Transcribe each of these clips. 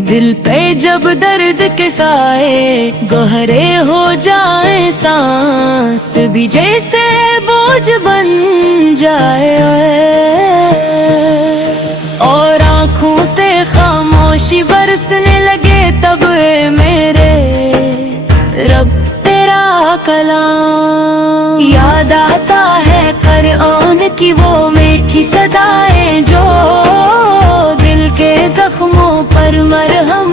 दिल पे जब दर्द के साए गहरे हो जाए, सांस भी जैसे बोझ बन जाए, और आँखों से खामोशी बरसने लगे, तब मेरे रब तेरा कलाम याद आता है। क़ुरआन की वो मीठी सदाएं जो दिल के जख्मों पर मरहम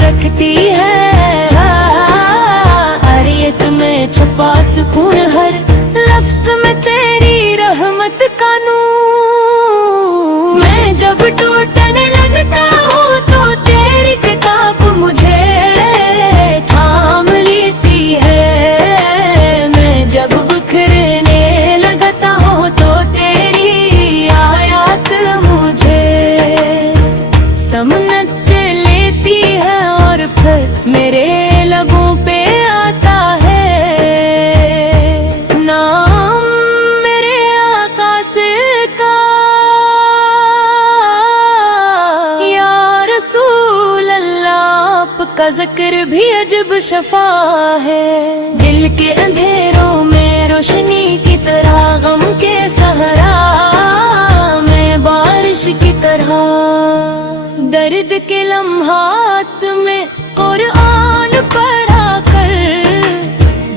रखती है। अरियत में छुपा सुकून, हर लफ्ज़ में तेरी रहमत का नूर। मैं जब टूटने लगता हूँ तो तेरी किताब मुझे थाम लेती है। मैं जब बिखरने लगता हूँ तो तेरी आयत मुझे समझ लेती है, और फिर मेरे लबों पे आता है नाम मेरे आका से का। या रसूल अल्लाह, आपका जिक्र भी अजब शफा है। दिल के अंधेरों में रोशनी की तरह, गम के सहरा में बारिश की तरह, दर्द के लम्हात में कुरान पढ़ा कर।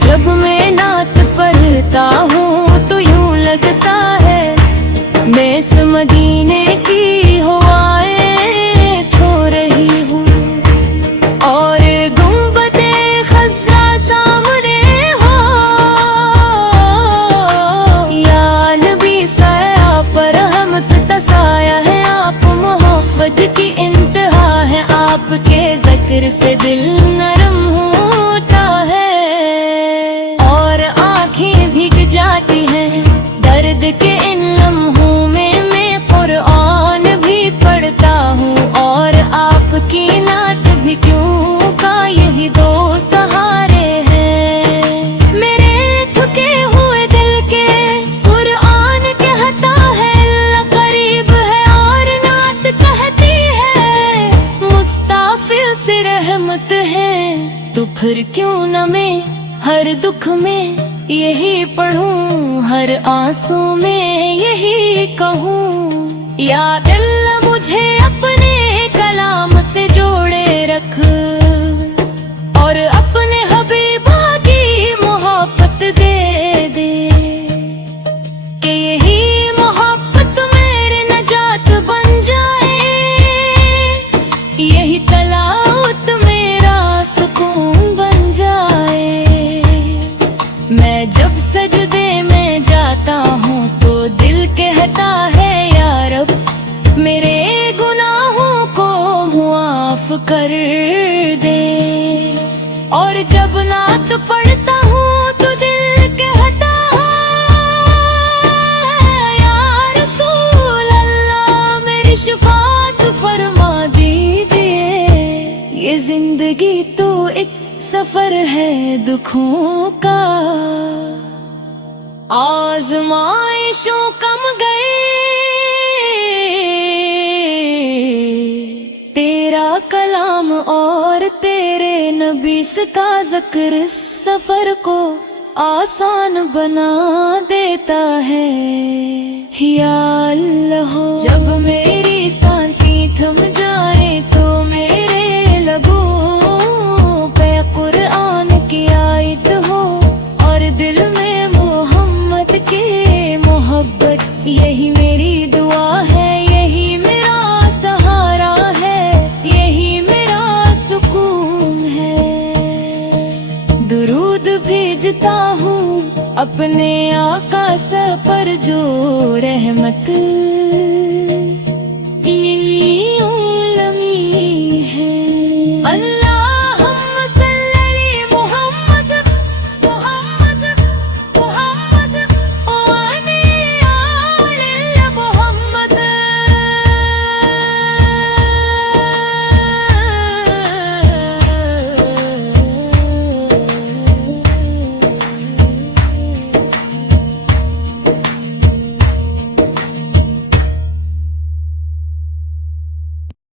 जब मैं नात पढ़ता हूँ तो यूं लगता है मैं इस मदीने की हवाएं छू रही हूँ, और गुंबदे खज़रा सामने हो। या नबी साया पर हम तसाया है आप, मोहब्बत की इंतहा है आपके ज़िक्र से दिल नरम होता है, और आँखें भीग जाती हैं दर्द के इन लम्हों में। मैं कुरान भी पढ़ता हूँ और आपकी नात भी, क्यों का यही दो सहारे हैं मेरे थके हुए दिल के। कुरान कहता है अल्लाह करीब है, और नात कहती है मुस्ताफिर से रहमत है। तो फिर क्यों न मैं हर दुख में यही पढ़ूं, हर आंसू में यही कहूँ। या अल्लाह मुझे अपने कलाम से जोड़े रख, और अपने हबीबा की मोहब्बत दे दे, कि यही मोहब्बत मेरे नजात बन जाए, यही तलाउत मेरा सुकून बन जाए। मैं जब सजदे में जाता हूँ तो दिल कहता है या रब मेरे गुनाहों को मुआफ कर दे, और जब नात पढ़ता हूँ तो दिल कहता है या रसूल अल्लाह मेरी शफाअत फरमा दीजिए। ये जिंदगी तो एक सफर है दुखों का, आज़माइशों कम गए, तेरा कलाम और तेरे नबी का ज़िक्र इस सफर को आसान बना देता है। या अल्लाह, जब मेरी सांसें थम जाए तो मेरे लबों पे कुरान की आयत हो, और दिल में मोहम्मद के मोहब्बत। यही मेरी दुआ है, यही मेरा सहारा है, यही मेरा सुकून है। दुरूद भेजता हूँ अपने आका पर जो रहमत है। अल्लाह